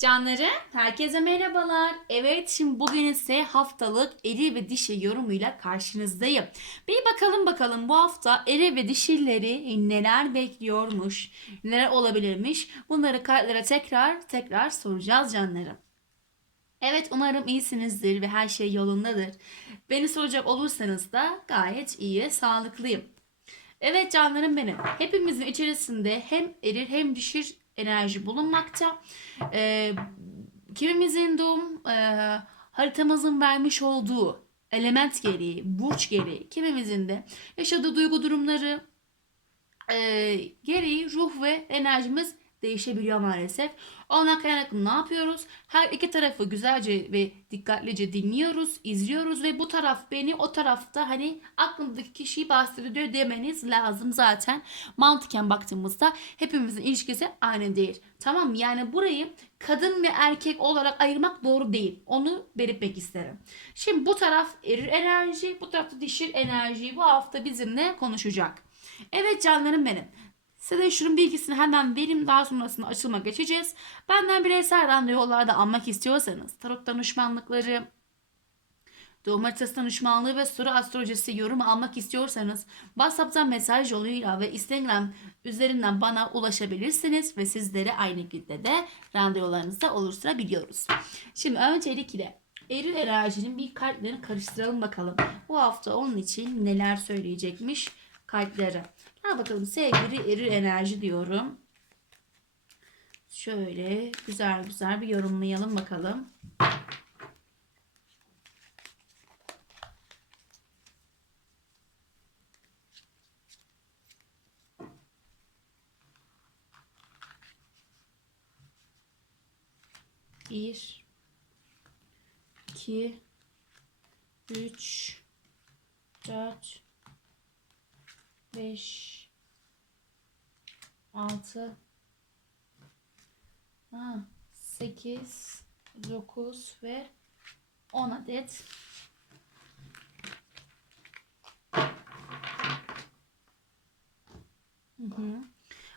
Canları, herkese merhabalar. Evet, şimdi bugün ise haftalık eri ve dişi yorumuyla karşınızdayım. Bir bakalım bakalım bu hafta eri ve dişileri neler bekliyormuş, neler olabilirmiş. Bunları kartlara tekrar tekrar soracağız canlarım. Evet umarım iyisinizdir ve her şey yolundadır. Beni soracak olursanız da gayet iyi, sağlıklıyım. Evet canlarım benim. Hepimizin içerisinde hem erir hem düşür enerji bulunmakta. Ee, kimimizin doğum e, haritamızın vermiş olduğu element gereği, burç gereği, kimimizin de yaşadığı duygu durumları e, gereği ruh ve enerjimiz değişebiliyor maalesef. Ondan kaynaklı ne yapıyoruz? Her iki tarafı güzelce ve dikkatlice dinliyoruz, izliyoruz ve bu taraf beni o tarafta hani aklımdaki kişiyi bahsediyor demeniz lazım zaten. Mantıken baktığımızda hepimizin ilişkisi aynı değil. Tamam? Yani burayı kadın ve erkek olarak ayırmak doğru değil. Onu belirtmek isterim. Şimdi bu taraf erir enerji, bu tarafta dişil enerji bu hafta bizimle konuşacak. Evet canlarım benim. Size şunun bilgisini hemen vereyim daha sonrasında açılma geçeceğiz. Benden bireysel randevularda almak istiyorsanız tarot danışmanlıkları, doğum haritası danışmanlığı ve soru astrolojisi yorumu almak istiyorsanız WhatsApp'tan mesaj yoluyla ve Instagram üzerinden bana ulaşabilirsiniz ve sizlere aynı şekilde de randevularınızı oluşturabiliyoruz. Şimdi öncelikle Eril enerjinin bir kartlarını karıştıralım bakalım. Bu hafta onun için neler söyleyecekmiş kartları. Ha bakalım sevgili eril enerji diyorum. Şöyle güzel güzel bir yorumlayalım bakalım. Bir, iki, üç, dört, 5 6 ha, 8 9 ve 10 adet. Hı hı.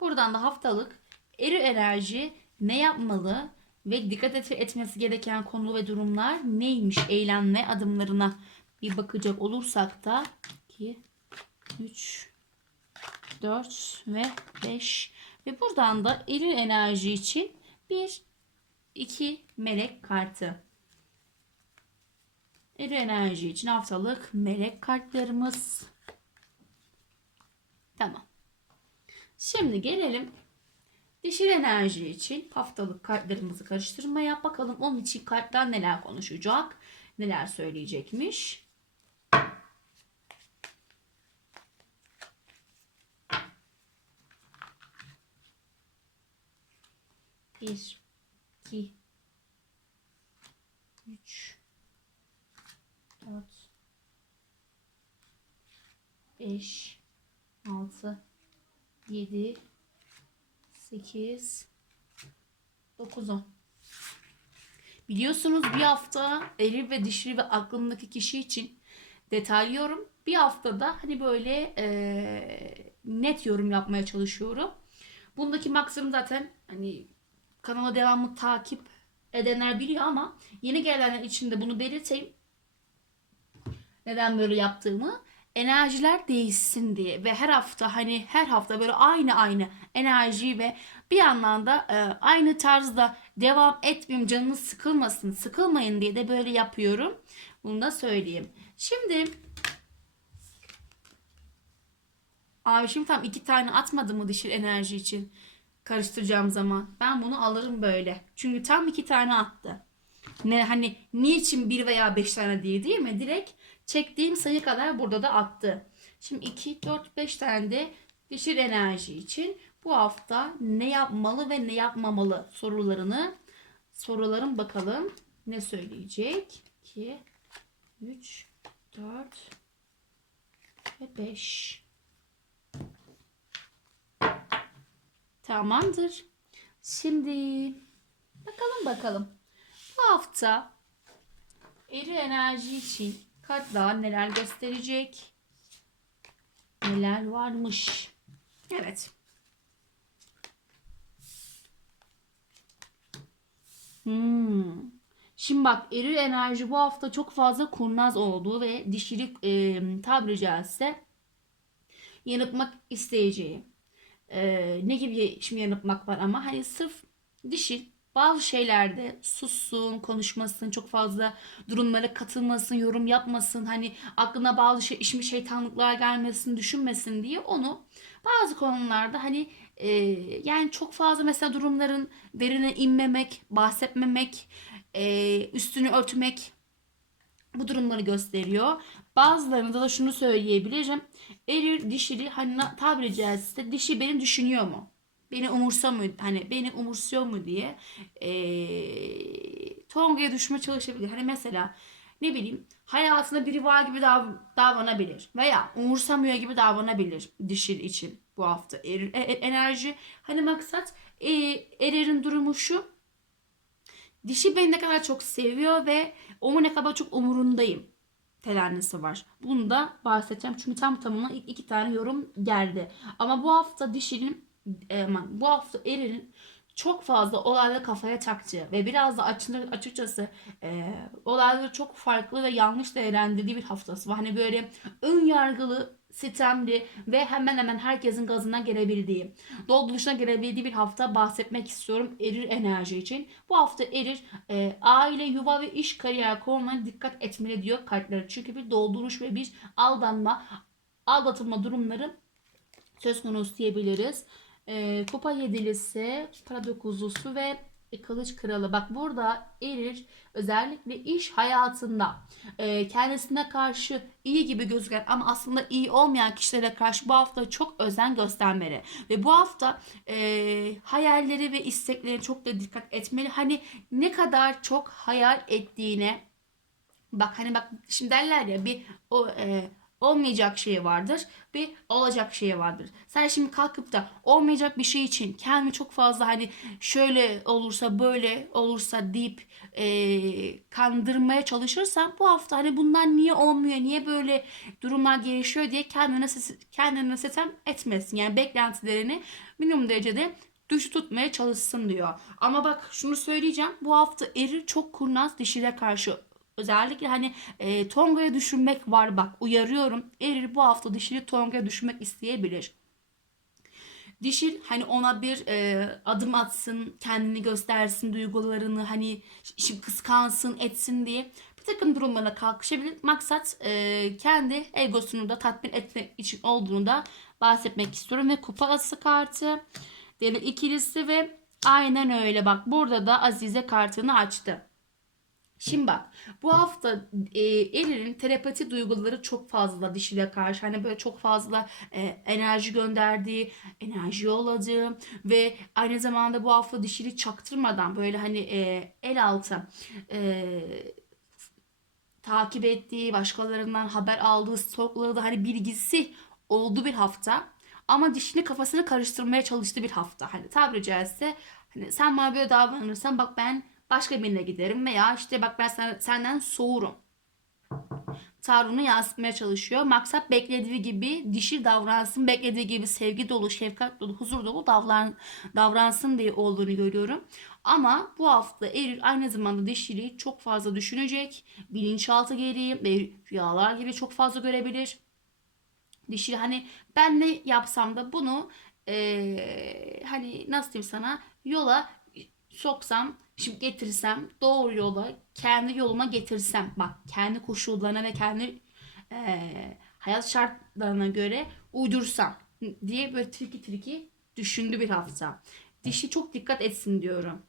Buradan da haftalık eri enerji ne yapmalı ve dikkat et- etmesi gereken konu ve durumlar neymiş eylemle adımlarına bir bakacak olursak da 2 3 4 ve 5 ve buradan da eril enerji için 1 2 melek kartı. Eril enerji için haftalık melek kartlarımız. Tamam. Şimdi gelelim dişil enerji için haftalık kartlarımızı karıştırmaya bakalım onun için kartlar neler konuşacak, neler söyleyecekmiş. Bir, iki, üç, dört, beş, altı, yedi, sekiz, dokuz, on. Biliyorsunuz bir hafta eril ve dişli ve aklımdaki kişi için detaylı yorum. Bir haftada hani böyle eee, net yorum yapmaya çalışıyorum. Bundaki maksimum zaten hani kanala devamlı takip edenler biliyor ama yeni gelenler için de bunu belirteyim. Neden böyle yaptığımı. Enerjiler değişsin diye ve her hafta hani her hafta böyle aynı aynı enerji ve bir yandan da e, aynı tarzda devam etmeyeyim canınız sıkılmasın sıkılmayın diye de böyle yapıyorum. Bunu da söyleyeyim. Şimdi Abi şimdi tam iki tane atmadı mı dişil enerji için karıştıracağım zaman? Ben bunu alırım böyle. Çünkü tam iki tane attı. Ne hani niçin bir veya beş tane değil değil mi? Direkt çektiğim sayı kadar burada da attı. Şimdi 2, 4, 5 tane de dişil enerji için bu hafta ne yapmalı ve ne yapmamalı sorularını soruların bakalım ne söyleyecek? 2, 3, 4 ve 5. Tamamdır. Şimdi bakalım bakalım. Bu hafta eri enerji için kartlar neler gösterecek? Neler varmış? Evet. Hmm. Şimdi bak eril enerji bu hafta çok fazla kurnaz olduğu ve dişilik e, tabiri caizse yanıtmak isteyeceği. E, ne gibi şimdi yanıtmak var ama hani sırf dişil bazı şeylerde sussun, konuşmasın, çok fazla durumlara katılmasın, yorum yapmasın, hani aklına bazı şey, işimi şeytanlıklar gelmesin, düşünmesin diye onu bazı konularda hani e, yani çok fazla mesela durumların derine inmemek, bahsetmemek, e, üstünü örtmek bu durumları gösteriyor. Bazılarında da şunu söyleyebilirim. Eril dişili hani tabiri caizse dişi beni düşünüyor mu? Beni umursamıyor hani beni umursuyor mu diye eee Tonga'ya düşme çalışabilir. Hani mesela ne bileyim hayatında biri var gibi dav- davranabilir veya umursamıyor gibi davranabilir dişil için bu hafta eril e- e- enerji. Hani maksat e, Erir'in durumu şu dişi beni ne kadar çok seviyor ve onun ne kadar çok umurundayım telennisi var. Bunu da bahsedeceğim çünkü tam tamına iki tane yorum geldi. Ama bu hafta dişinin e, bu hafta erinin çok fazla olayları kafaya taktığı ve biraz da açı- açıkçası e, olayları çok farklı ve yanlış değerlendirdiği bir haftası var. Hani böyle ön yargılı, sitemli ve hemen hemen herkesin gazına gelebildiği, dolduruşuna gelebildiği bir hafta bahsetmek istiyorum erir enerji için. Bu hafta erir e, aile, yuva ve iş kariyer konularına dikkat etmeli diyor kartları. Çünkü bir dolduruş ve bir aldanma, aldatılma durumları söz konusu diyebiliriz. E, kupa yedilisi, para dokuzlusu ve kılıç kralı. Bak burada erir özellikle iş hayatında e, kendisine karşı iyi gibi gözüken ama aslında iyi olmayan kişilere karşı bu hafta çok özen göstermeli. Ve bu hafta e, hayalleri ve isteklerine çok da dikkat etmeli. Hani ne kadar çok hayal ettiğine Bak hani bak şimdi derler ya bir o e, olmayacak şey vardır bir olacak şey vardır. Sen şimdi kalkıp da olmayacak bir şey için kendini çok fazla hani şöyle olursa böyle olursa deyip e, kandırmaya çalışırsan bu hafta hani bunlar niye olmuyor niye böyle durumlar gelişiyor diye kendine ses- kendine sitem etmesin. Yani beklentilerini minimum derecede düş tutmaya çalışsın diyor. Ama bak şunu söyleyeceğim. Bu hafta eri çok kurnaz dişile karşı Özellikle hani e, Tonga'ya düşürmek var bak uyarıyorum. Erir bu hafta dişili Tonga'ya düşürmek isteyebilir. Dişil hani ona bir e, adım atsın, kendini göstersin, duygularını hani şimdi kıskansın, etsin diye bir takım durumlara kalkışabilir. Maksat e, kendi egosunu da tatmin etmek için olduğunu da bahsetmek istiyorum. Ve kupa ası kartı, deli ikilisi ve aynen öyle bak burada da Azize kartını açtı. Şimdi bak bu hafta e, Eril'in telepati duyguları çok fazla dişiyle karşı hani böyle çok fazla e, enerji gönderdiği, enerji yolladığı ve aynı zamanda bu hafta dişili çaktırmadan böyle hani e, el altı e, takip ettiği, başkalarından haber aldığı, stokladığı hani bilgisi olduğu bir hafta. Ama dişini kafasını karıştırmaya çalıştığı bir hafta. Hani tabiri caizse hani sen bana böyle davranırsan bak ben başka birine giderim veya işte bak ben sen, senden soğurum. Tavrını yansıtmaya çalışıyor. Maksat beklediği gibi dişil davransın, beklediği gibi sevgi dolu, şefkat dolu, huzur dolu davran, davransın diye olduğunu görüyorum. Ama bu hafta Eril aynı zamanda dişili çok fazla düşünecek. Bilinçaltı gereği ve rüyalar gibi çok fazla görebilir. Dişili hani ben ne yapsam da bunu eee, hani nasıl diyeyim sana yola soksam şimdi getirsem doğru yola kendi yoluma getirsem bak kendi koşullarına ve kendi eee, hayat şartlarına göre uydursam diye böyle triki triki düşündü bir hafta. Dişi çok dikkat etsin diyorum.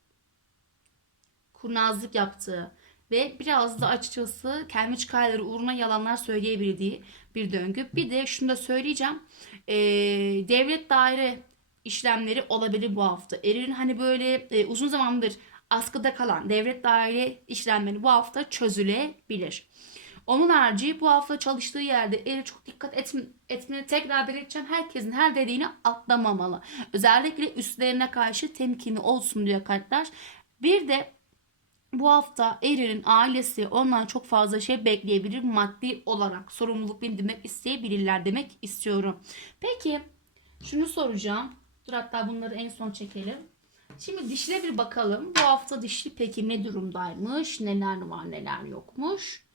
Kurnazlık yaptığı ve biraz da açıkçası kendi çıkarları uğruna yalanlar söyleyebildiği bir döngü. Bir de şunu da söyleyeceğim. Eee, devlet daire işlemleri olabilir bu hafta. Erin hani böyle e, uzun zamandır askıda kalan devlet daire işlemleri bu hafta çözülebilir. Onun harici bu hafta çalıştığı yerde Eri çok dikkat etme, etmeli. Tekrar belirteceğim. Herkesin her dediğini atlamamalı. Özellikle üstlerine karşı temkinli olsun diyor kartlar. Bir de bu hafta Erin'in ailesi ondan çok fazla şey bekleyebilir maddi olarak sorumluluk bildirmek isteyebilirler demek istiyorum. Peki şunu soracağım. Dur hatta bunları en son çekelim. Şimdi dişine bir bakalım. Bu hafta dişli peki ne durumdaymış? Neler var neler yokmuş?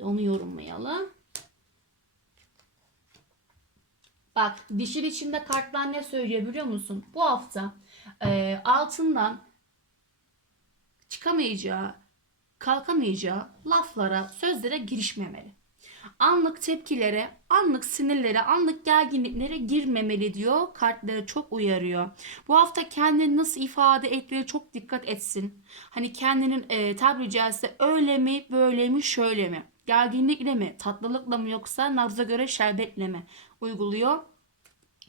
Onu yorumlayalım. Bak dişin içinde kartlar ne söylüyor biliyor musun? Bu hafta e, altından çıkamayacağı, kalkamayacağı laflara, sözlere girişmemeli. Anlık tepkilere, anlık sinirlere, anlık gerginliklere girmemeli diyor. Kartları çok uyarıyor. Bu hafta kendini nasıl ifade etmeye çok dikkat etsin. Hani kendinin e, tabiri caizse öyle mi, böyle mi, şöyle mi? Gerginlikle mi, tatlılıkla mı yoksa nabza göre şerbetle mi uyguluyor?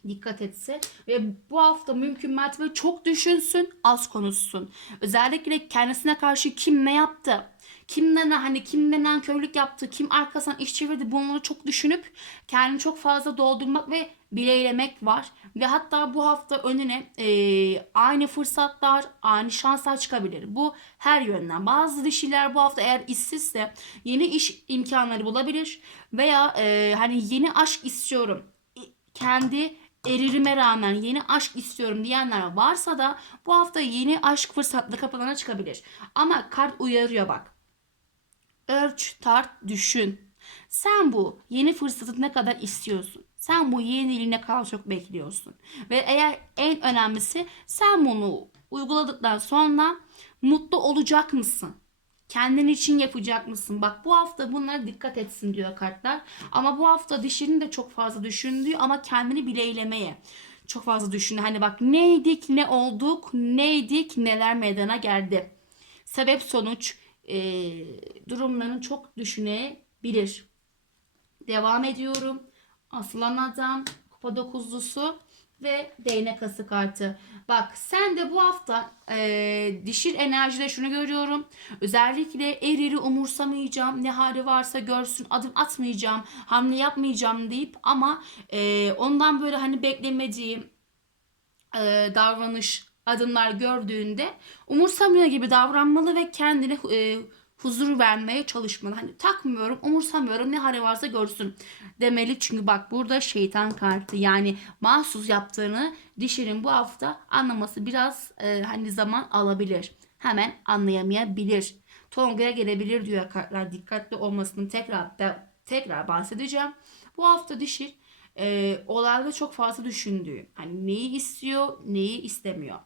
dikkat etse ve bu hafta mümkün mertebe çok düşünsün, az konuşsun. Özellikle kendisine karşı kim ne yaptı, kim ne hani kim ne nankörlük yaptı, kim arkasından iş çevirdi bunları çok düşünüp kendini çok fazla doldurmak ve bileylemek var. Ve hatta bu hafta önüne e, aynı fırsatlar, aynı şanslar çıkabilir. Bu her yönden. Bazı dişiler bu hafta eğer işsizse yeni iş imkanları bulabilir veya e, hani yeni aşk istiyorum kendi eririme rağmen yeni aşk istiyorum diyenler varsa da bu hafta yeni aşk fırsatlı kapılarına çıkabilir. Ama kart uyarıyor bak. Ölç, tart, düşün. Sen bu yeni fırsatı ne kadar istiyorsun? Sen bu yeniliği ne kadar çok bekliyorsun? Ve eğer en önemlisi sen bunu uyguladıktan sonra mutlu olacak mısın? Kendin için yapacak mısın? Bak bu hafta bunlara dikkat etsin diyor kartlar. Ama bu hafta dişinin de çok fazla düşündüğü ama kendini bileylemeye çok fazla düşündü. Hani bak neydik, ne olduk, neydik, neler meydana geldi. Sebep sonuç e, durumlarını çok düşünebilir. Devam ediyorum. Aslan adam, kupa dokuzlusu ve değnek ası kartı. Bak sen de bu hafta e, dişil enerjide şunu görüyorum. Özellikle eriri umursamayacağım. Ne hali varsa görsün adım atmayacağım. Hamle yapmayacağım deyip ama e, ondan böyle hani beklemediğim e, davranış adımlar gördüğünde umursamıyor gibi davranmalı ve kendine e, huzur vermeye çalışmalı. Hani takmıyorum, umursamıyorum ne hali varsa görsün demeli. Çünkü bak burada şeytan kartı yani mahsus yaptığını dişinin bu hafta anlaması biraz e, hani zaman alabilir. Hemen anlayamayabilir. Tonga'ya gelebilir diyor kartlar. Dikkatli olmasını tekrar da, tekrar bahsedeceğim. Bu hafta dişil e, olayda çok fazla düşündüğü. Hani neyi istiyor, neyi istemiyor.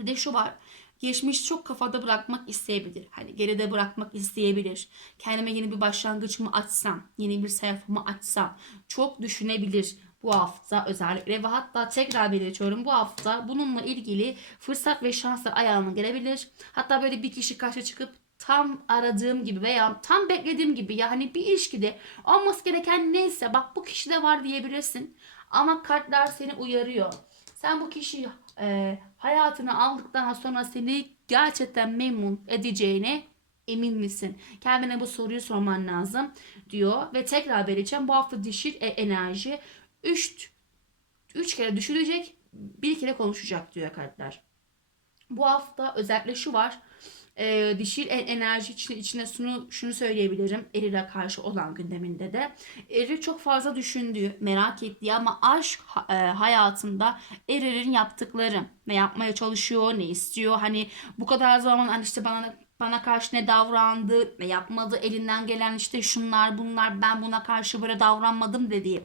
Bir de şu var. Geçmiş çok kafada bırakmak isteyebilir. Hani geride bırakmak isteyebilir. Kendime yeni bir başlangıç mı açsam, yeni bir sayfamı açsam çok düşünebilir bu hafta özellikle ve hatta tekrar belirtiyorum bu hafta bununla ilgili fırsat ve şanslar ayağına gelebilir. Hatta böyle bir kişi karşı çıkıp tam aradığım gibi veya tam beklediğim gibi ya hani bir ilişkide olması gereken neyse bak bu kişide var diyebilirsin. Ama kartlar seni uyarıyor. Sen bu kişiyi e, hayatını aldıktan sonra seni gerçekten memnun edeceğine emin misin? Kendine bu soruyu sorman lazım diyor. Ve tekrar vereceğim. Bu hafta dişil e, enerji 3 3 kere düşürecek, bir kere konuşacak diyor kartlar. Bu hafta özellikle şu var e, dişil enerji içine, içine şunu, şunu söyleyebilirim. Eril'e karşı olan gündeminde de. Eril çok fazla düşündüğü, merak ettiği ama aşk e, hayatında Eril'in yaptıkları ne yapmaya çalışıyor, ne istiyor. Hani bu kadar zaman hani işte bana bana karşı ne davrandı, ne yapmadı, elinden gelen işte şunlar bunlar ben buna karşı böyle davranmadım dediği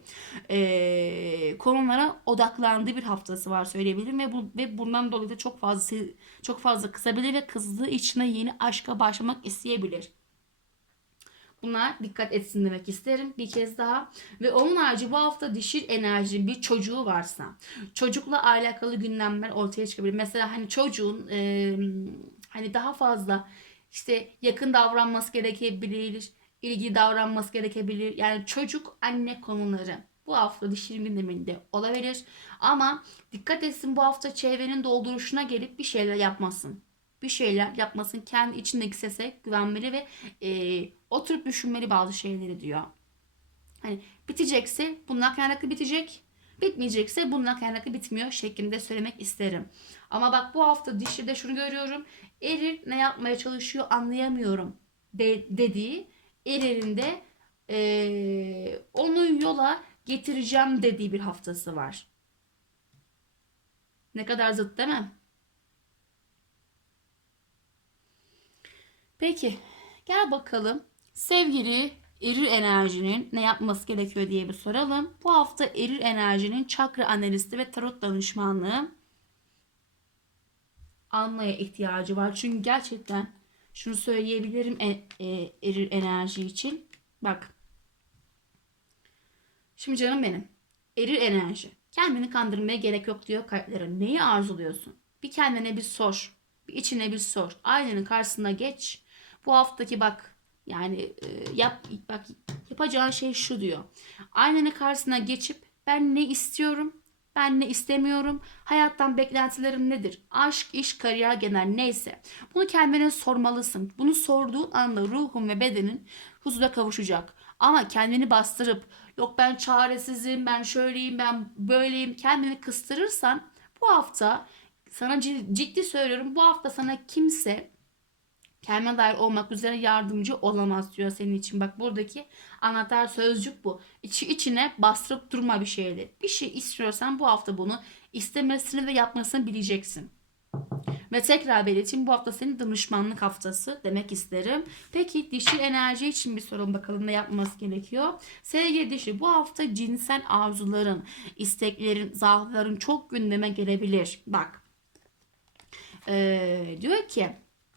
e, konulara odaklandığı bir haftası var söyleyebilirim ve bu ve bundan dolayı da çok fazla çok fazla kızabilir ve kızdığı içine yeni aşka başlamak isteyebilir. Buna dikkat etsin demek isterim bir kez daha. Ve onun harici bu hafta dişil enerji bir çocuğu varsa çocukla alakalı gündemler ortaya çıkabilir. Mesela hani çocuğun e, hani daha fazla işte yakın davranması gerekebilir, ilgi davranması gerekebilir. Yani çocuk anne konuları bu hafta dişil gündeminde olabilir. Ama dikkat etsin bu hafta çevrenin dolduruşuna gelip bir şeyler yapmasın. Bir şeyler yapmasın. Kendi içindeki sese güvenmeli ve e, oturup düşünmeli bazı şeyleri diyor. Hani bitecekse bundan kaynaklı bitecek. Bitmeyecekse bundan kaynaklı bitmiyor şeklinde söylemek isterim. Ama bak bu hafta dişide şunu görüyorum. Erir ne yapmaya çalışıyor anlayamıyorum de, dediği Erir'in de e, onu yola getireceğim dediği bir haftası var. Ne kadar zıt değil mi? Peki gel bakalım sevgili erir enerjinin ne yapması gerekiyor diye bir soralım. Bu hafta erir enerjinin çakra analisti ve tarot danışmanlığı almaya ihtiyacı var. Çünkü gerçekten şunu söyleyebilirim e, e, eril enerji için. Bak. Şimdi canım benim. Eril enerji. Kendini kandırmaya gerek yok diyor kartlara. Neyi arzuluyorsun? Bir kendine bir sor. Bir içine bir sor. Aynanın karşısına geç. Bu haftaki bak yani e, yap bak yapacağın şey şu diyor. Aynanın karşısına geçip ben ne istiyorum? Ben ne istemiyorum? Hayattan beklentilerim nedir? Aşk, iş, kariyer genel neyse. Bunu kendine sormalısın. Bunu sorduğun anda ruhun ve bedenin huzura kavuşacak. Ama kendini bastırıp yok ben çaresizim, ben şöyleyim, ben böyleyim kendini kıstırırsan bu hafta sana cid- ciddi söylüyorum bu hafta sana kimse kendine dair olmak üzere yardımcı olamaz diyor senin için. Bak buradaki anahtar sözcük bu. İçi içine bastırıp durma bir şeyleri. Bir şey istiyorsan bu hafta bunu istemesini ve yapmasını bileceksin. Ve tekrar belirteyim bu hafta senin danışmanlık haftası demek isterim. Peki dişil enerji için bir sorun bakalım ne yapması gerekiyor. Sevgili dişi bu hafta cinsel arzuların, isteklerin, zaafların çok gündeme gelebilir. Bak ee, diyor ki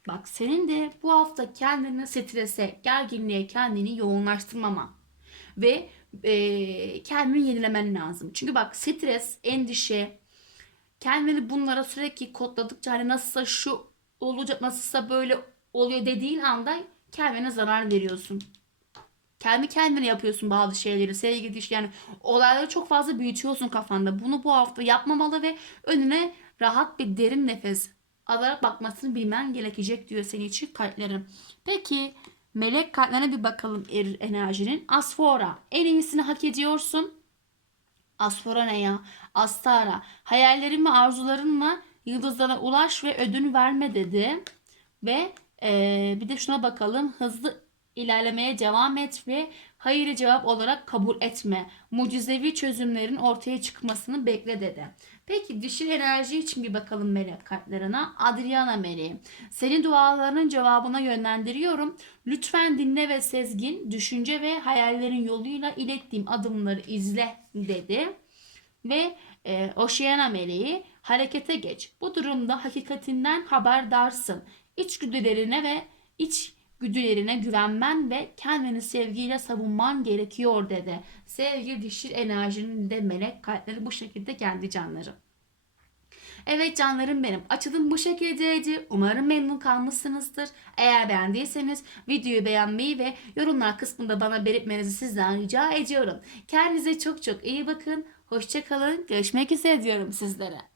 bak senin de bu hafta kendini strese, gerginliğe kendini yoğunlaştırmama ve e, kendini yenilemen lazım. Çünkü bak stres, endişe, kendini bunlara sürekli kodladıkça hani nasılsa şu olacak, nasılsa böyle oluyor dediğin anda kendine zarar veriyorsun. Kendi kendine yapıyorsun bazı şeyleri sevgili diş yani olayları çok fazla büyütüyorsun kafanda. Bunu bu hafta yapmamalı ve önüne rahat bir derin nefes alarak bakmasını bilmen gerekecek diyor senin için kalplerim. Peki melek kartlarına bir bakalım eril enerjinin. Asfora en iyisini hak ediyorsun. Asfora ne ya? Astara. Hayallerin ve arzularınla yıldızlara ulaş ve ödün verme dedi. Ve eee, bir de şuna bakalım. Hızlı ilerlemeye devam et ve hayırlı cevap olarak kabul etme. Mucizevi çözümlerin ortaya çıkmasını bekle dedi. Peki dişil enerji için bir bakalım melek kartlarına. Adriana meleği. Senin dualarının cevabına yönlendiriyorum. Lütfen dinle ve sezgin, düşünce ve hayallerin yoluyla ilettiğim adımları izle dedi. Ve e, Oceana meleği harekete geç. Bu durumda hakikatinden haberdarsın. İçgüdülerine ve iç güdülerine güvenmen ve kendini sevgiyle savunman gerekiyor dedi. Sevgi dişil enerjinin de melek kalpleri bu şekilde geldi canlarım. Evet canlarım benim. Açılım bu şekildeydi. Umarım memnun kalmışsınızdır. Eğer beğendiyseniz videoyu beğenmeyi ve yorumlar kısmında bana belirtmenizi sizden rica ediyorum. Kendinize çok çok iyi bakın. Hoşçakalın. Görüşmek üzere diyorum sizlere.